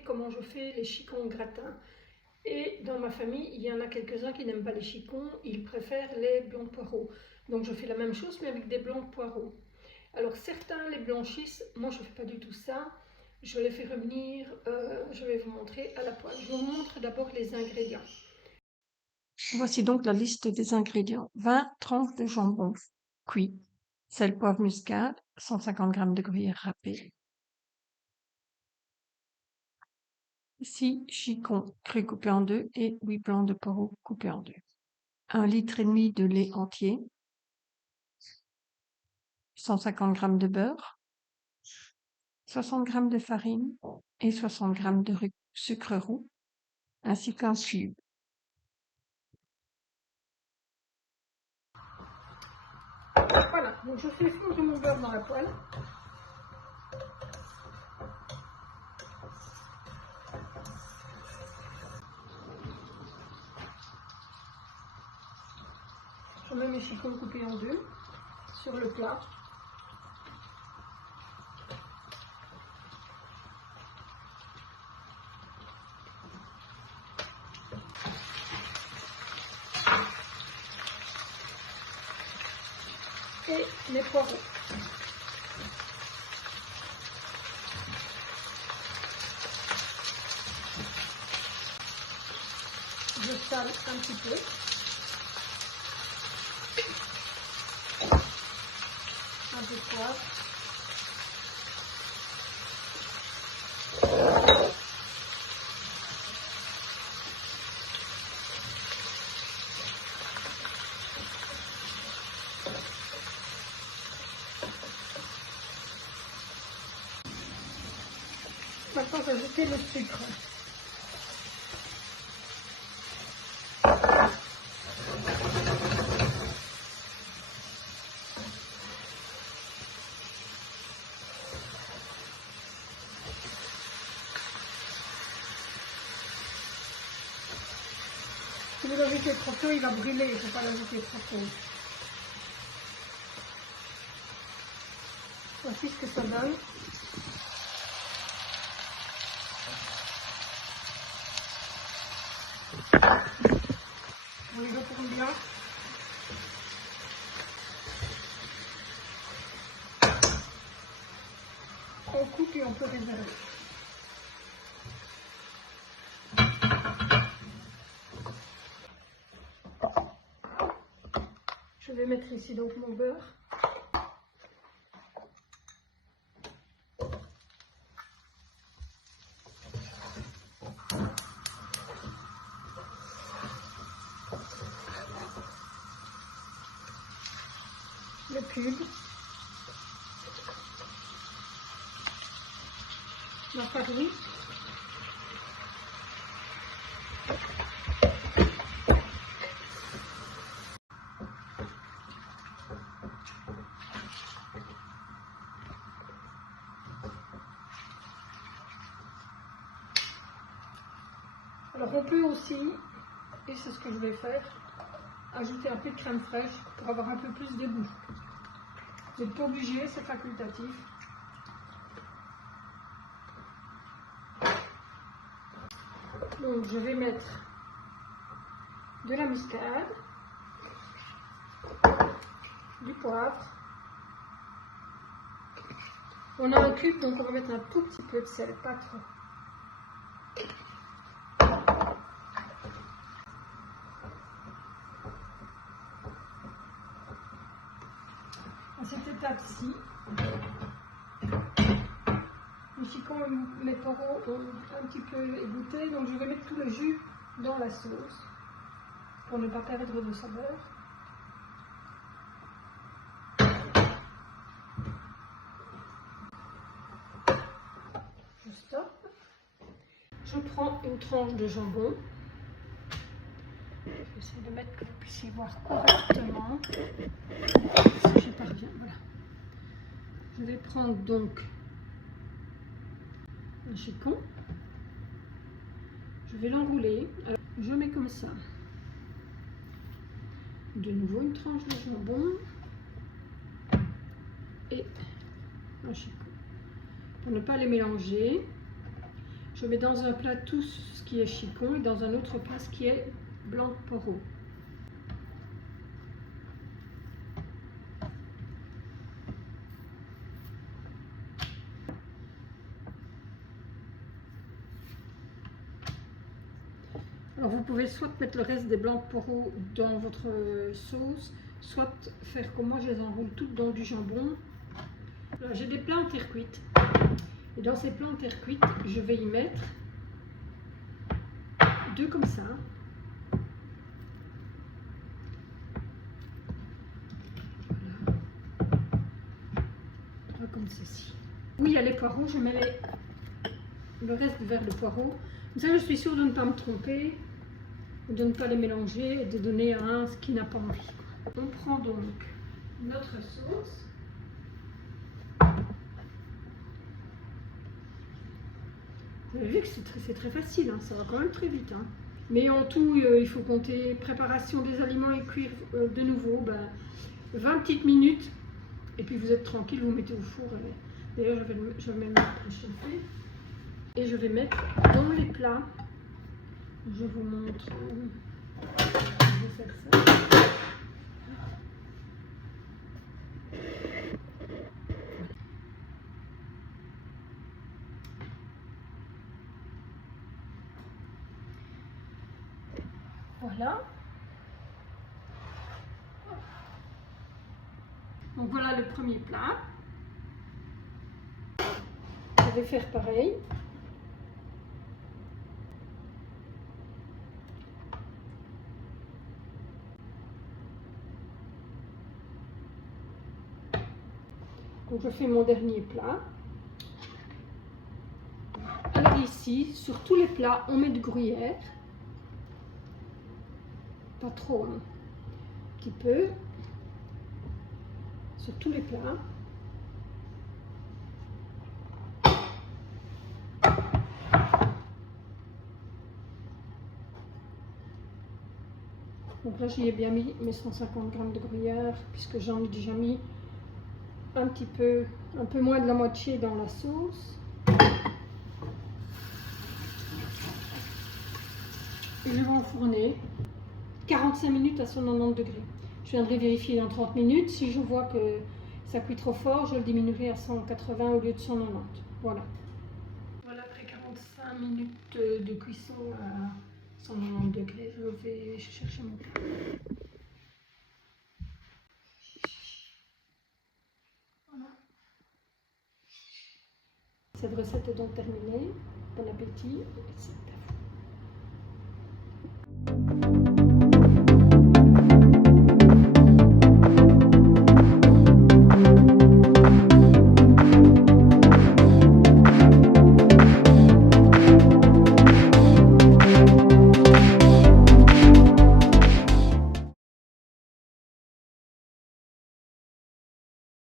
montrer comment je fais les chicons gratin. Et dans ma famille, il y en a quelques-uns qui n'aiment pas les chicons, ils préfèrent les blancs de poireaux. Donc je fais la même chose mais avec des blancs de poireaux. Alors certains les blanchissent, moi je ne fais pas du tout ça. Je les fais revenir, je vais vous montrer à la poêle. Je vous montre d'abord les ingrédients. Voici donc la liste des ingrédients. 20 tranches de jambon cuit, sel, poivre, muscade, 150 g de gruyère râpée, 6 chicons crus coupés en deux et 8 blancs de poireaux coupés en deux. 1,5 litre de lait entier, 150 g de beurre, 60 g de farine et 60 g de sucre roux, ainsi qu'un cube. Voilà, donc je fais fondre mon beurre dans la poêle. Je mets mes chicons coupés en deux sur le plat. Et mes poireaux. Je sale un petit peu. Un peu de poivre. Maintenant, j'ajoute le sucre. Si vous l'ajoutez trop tôt, il va brûler, il ne faut pas l'ajouter trop tôt. Voici ce que ça donne. On les retourne bien. On coupe et on peut réserver. Je vais mettre ici donc mon beurre. Le cube. La farine. Alors on peut aussi, et c'est ce que je vais faire, ajouter un peu de crème fraîche pour avoir un peu plus de goût. Vous n'êtes pas obligé, c'est facultatif. Donc je vais mettre de la muscade, du poivre. On a un cube, donc on va mettre un tout petit peu de sel, pas trop. À cette étape-ci, les chicons, mes poireaux ont un petit peu égoutté, donc je vais mettre tout le jus dans la sauce pour ne pas perdre de saveur. Je stoppe. Je prends une tranche de jambon. Je vais essayer de mettre que vous puissiez voir correctement. Si j'y parviens, voilà. Je vais prendre donc un chicon. Je vais l'enrouler. Alors, je mets comme ça. De nouveau une tranche de jambon et un chicon. Pour ne pas les mélanger, Je mets dans un plat tout ce qui est chicon et dans un autre plat ce qui est blanc de poireau. Alors vous pouvez soit mettre le reste des blancs de poireau dans votre sauce, soit faire comme moi, je les enroule toutes dans du jambon. J'ai des plats en terre cuite. Et dans ces plats en terre cuite, je vais y mettre 2 comme ça. Voilà. 2 comme ceci. Où il y a les poireaux, je mets le reste du verre de poireaux. Comme ça, je suis sûre de ne pas me tromper, de ne pas les mélanger et de donner à un ce qui n'a pas envie. On prend donc notre sauce. Vous avez vu que c'est très facile, hein, ça va quand même très vite. Hein. Mais en tout, il faut compter préparation des aliments et cuire de nouveau 20 petites minutes. Et puis vous êtes tranquille, vous mettez au four. D'ailleurs, je vais mettre préchauffer. Et je vais mettre dans les plats. Je vous montre. Je vais faire ça. Voilà. Donc voilà le premier plat. Je vais faire pareil. Donc je fais mon dernier plat. Alors ici, sur tous les plats, on met du gruyère. Pas trop, hein. Un petit peu. Sur tous les plats. Donc là, j'y ai bien mis mes 150 g de gruyère, puisque j'en ai déjà mis un peu moins de la moitié dans la sauce. Et je vais enfourner 45 minutes à 190 degrés. Je viendrai vérifier dans 30 minutes. Si je vois que ça cuit trop fort, je le diminuerai à 180 au lieu de 190. Voilà. Voilà, après 45 minutes de cuisson à 190 degrés, je vais chercher mon plat. Voilà. Cette recette est donc terminée. Bon appétit.